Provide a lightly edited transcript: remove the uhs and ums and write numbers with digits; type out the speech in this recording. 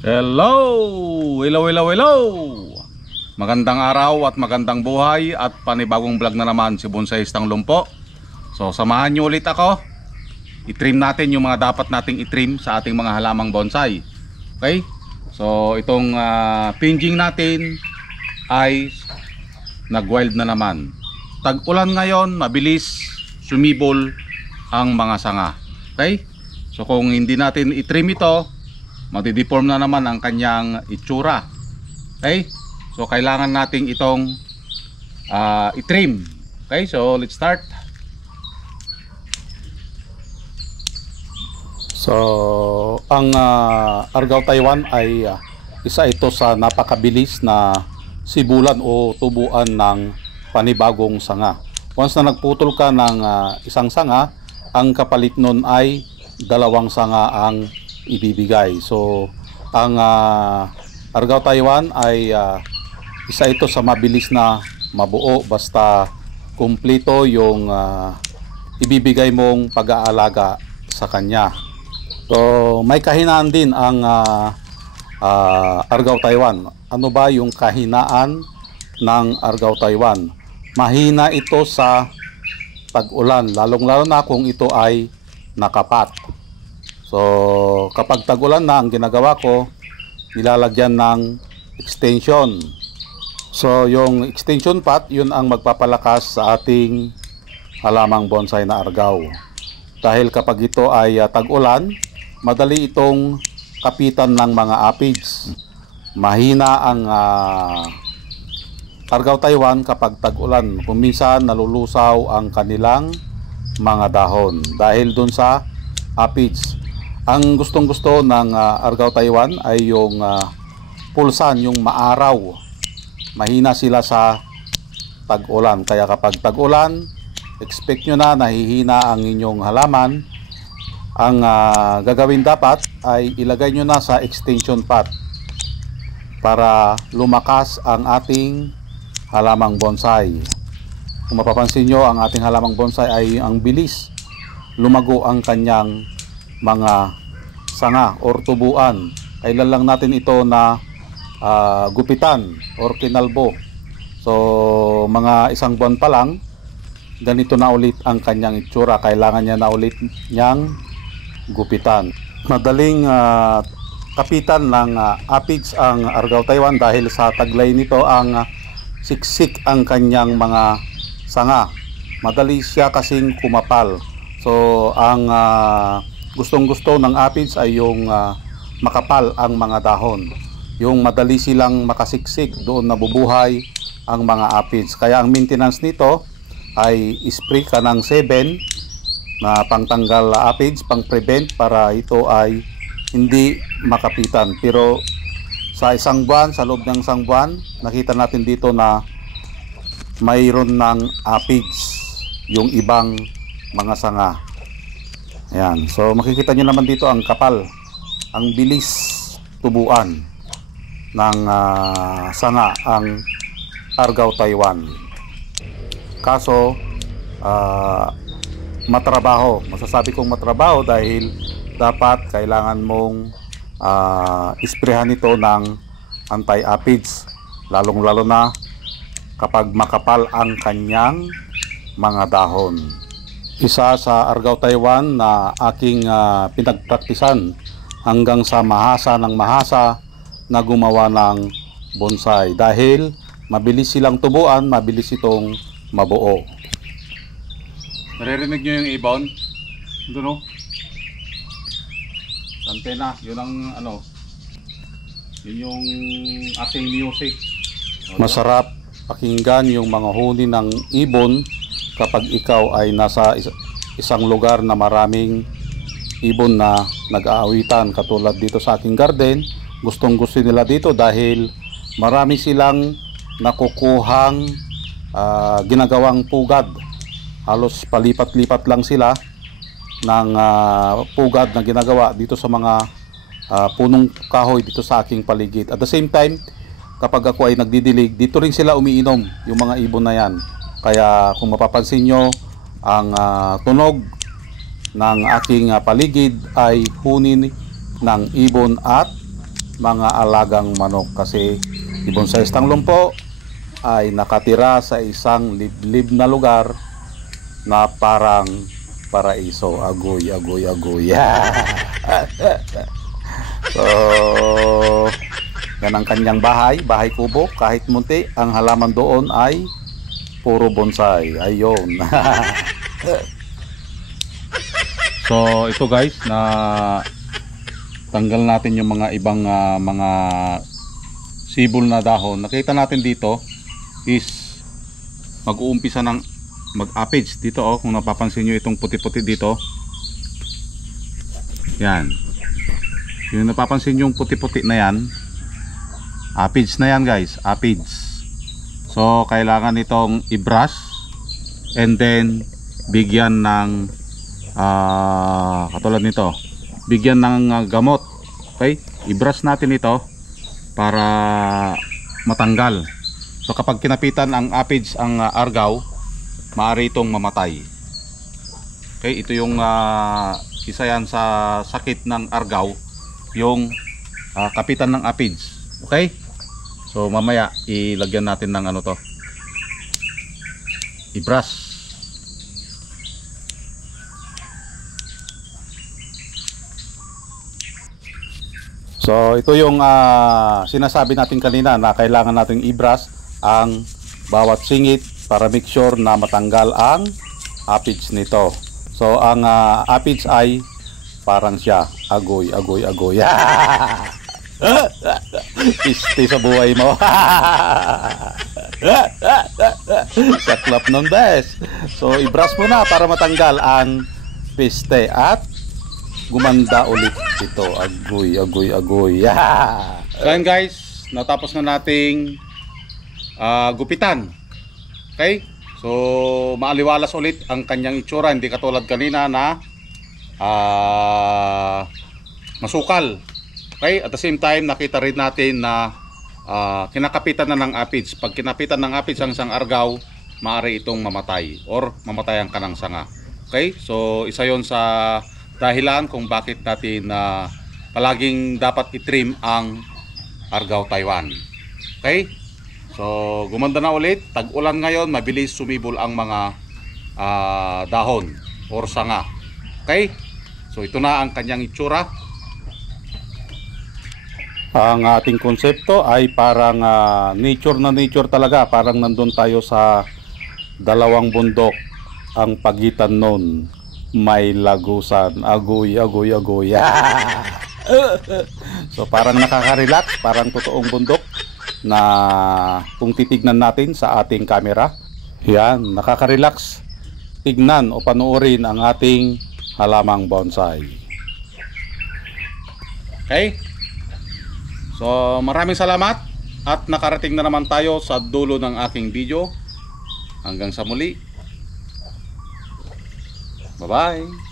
Hello! Hello, hello, hello! Magandang araw at magandang buhay at panibagong vlog na naman si Bonsaistang Lumpo. So samahan nyo ulit ako. I-trim natin yung mga dapat nating i-trim sa ating mga halamang bonsai. Okay? So itong pinging natin ay nag-wild na naman. Tag-ulan ngayon, mabilis sumibol ang mga sanga. Okay? So kung hindi natin i-trim ito, matideform na naman ang kanyang itsura. Okay? So kailangan nating itong i-trim. Okay? So let's start. So ang Argao Taiwan ay isa ito sa napakabilis na sibulan o tubuan ng panibagong sanga. Once na nagputol ka ng isang sanga, ang kapalit nun ay dalawang sanga ang ibibigay. So ang Argao Taiwan ay isa ito sa mabilis na mabuo basta kumpleto yung ibibigay mong pag-aalaga sa kanya. So may kahinaan din ang Argao Taiwan. Ano ba yung kahinaan ng Argao Taiwan? Mahina ito sa tag-ulan, lalong-lalo na kung ito ay nakapat. So kapag tag-ulan na, ang ginagawa ko, nilalagyan ng extension. So yung extension pot, yun ang magpapalakas sa ating halamang bonsai na argao. Dahil kapag ito ay tag-ulan, madali itong kapitan ng mga aphids. Mahina ang Argao Taiwan kapag tag-ulan. Kung minsan nalulusaw ang kanilang mga dahon dahil dun sa aphids. Ang gustong-gusto ng Argao Taiwan ay yung pulsan, yung maaraw. Mahina sila sa tag-ulan. Kaya kapag tag-ulan, expect nyo na nahihina ang inyong halaman. Ang gagawin dapat ay ilagay nyo na sa extension pot para lumakas ang ating halamang bonsai. Kung mapapansin nyo, ang ating halamang bonsai ay ang bilis lumago ang kanyang mga sanga or tubuan. Kailan lang natin ito na gupitan or kinalbo. So mga isang buwan pa lang, ganito na ulit ang kanyang itsura. Kailangan niya na ulit niyang gupitan. Madaling kapitan ng aphids ang Argao Taiwan dahil sa taglay nito ang siksik ang kanyang mga sanga. Madali siya kasing kumapal. So ang gustong-gusto ng aphids ay yung makapal ang mga dahon. Yung madali silang makasiksik, doon nabubuhay ang mga aphids. Kaya ang maintenance nito ay spray ka ng 7 na pangtanggal aphids, pang-prevent para ito ay hindi makapitan. Pero sa isang buwan, sa loob ng isang buwan, nakita natin dito na mayroon ng aphids yung ibang mga sanga. Ayan. So makikita nyo naman dito ang kapal, ang bilis tubuan ng sanga ang Argao Taiwan. Kaso matrabaho. Masasabi kong matrabaho dahil dapat kailangan mong isprehan ito ng anti-aphids, lalong-lalo na kapag makapal ang kanyang mga dahon. Isa sa Argao Taiwan na aking pinagpraktisan hanggang sa mahasa ng mahasa na gumawa ng bonsai dahil mabilis silang tubuan, mabilis itong mabuo. Naririnig nyo yung ibon? Doon o. Antena, yun ang yun yung ating music. Masarap pakinggan yung mga huni ng ibon kapag ikaw ay nasa isang lugar na maraming ibon na nag-aawitan. Katulad dito sa aking garden, gustong-gusto nila dito dahil marami silang nakukuhang ginagawang pugad. Halos palipat-lipat lang sila ng pugad na ginagawa dito sa mga punong kahoy dito sa aking paligid. At the same time, kapag ako ay nagdidilig, dito rin sila umiinom, yung mga ibon na yan. Kaya kung mapapansin nyo, ang tunog ng aking paligid ay huni ng ibon at mga alagang manok kasi si Bonsai Tanglong po ay nakatira sa isang liblib na lugar na parang paraiso. Agoy, agoy, agoy. So, yan ang kanyang bahay, bahay kubo. Kahit munti, ang halaman doon ay puro bonsai. Ayun. So, ito guys, na tanggal natin yung mga ibang mga sibol na dahon. Nakita natin dito is mag-uumpisa ng mag-aphids dito, oh, kung napapansin nyo itong puti-puti dito. Yan. Yung napapansin yung puti-puti na yan, aphids na yan guys, aphids. So kailangan itong i-brush and then bigyan ng katulad nito, bigyan ng gamot. Okay, i-brush natin ito para matanggal. So kapag kinapitan ang aphids ang argaw, maaari itong mamatay. Okay, ito yung isa yan sa sakit ng argaw, yung kapitan ng aphids. Okay, so mamaya ilagyan natin ng ano to, i-brush. So ito yung sinasabi natin kanina na kailangan nating i-brush ang bawat singit para make sure na matanggal ang aphids nito. So ang aphids ay parang siya, agoy, agoy, agoy. Piste sa buhay mo. Saklap nun bes. So i-brush mo na para matanggal ang piste at gumanda ulit ito. Agoy, agoy, agoy. So yan guys, natapos na nating gupitan. Okay, so maaliwalas ulit ang kanyang itsura, hindi katulad kanina na masukal. Okay, at the same time nakita rin natin na kinakapitan na ng aphids. Pag kinapitan ng aphids ang isang argaw, maaari itong mamatay or mamatayan ka ng sanga. Okay, so isa yon sa dahilan kung bakit natin palaging dapat i-trim ang argaw Taiwan. Okay, so gumanda na ulit, tag-ulan ngayon, mabilis sumibol ang mga dahon or sanga. Okay, so ito na ang kanyang itsura. Ang ating konsepto ay parang nature na nature talaga, parang nandun tayo sa dalawang bundok, ang pagitan nun may lagusan. Agoy, agoy, agoy. So parang nakaka-relax, parang totoong bundok na kung titignan natin sa ating camera. Yan, nakaka-relax tignan o panoorin ang ating halamang bonsai. Okay, so maraming salamat at nakarating na naman tayo sa dulo ng aking video. Hanggang sa muli, bye bye.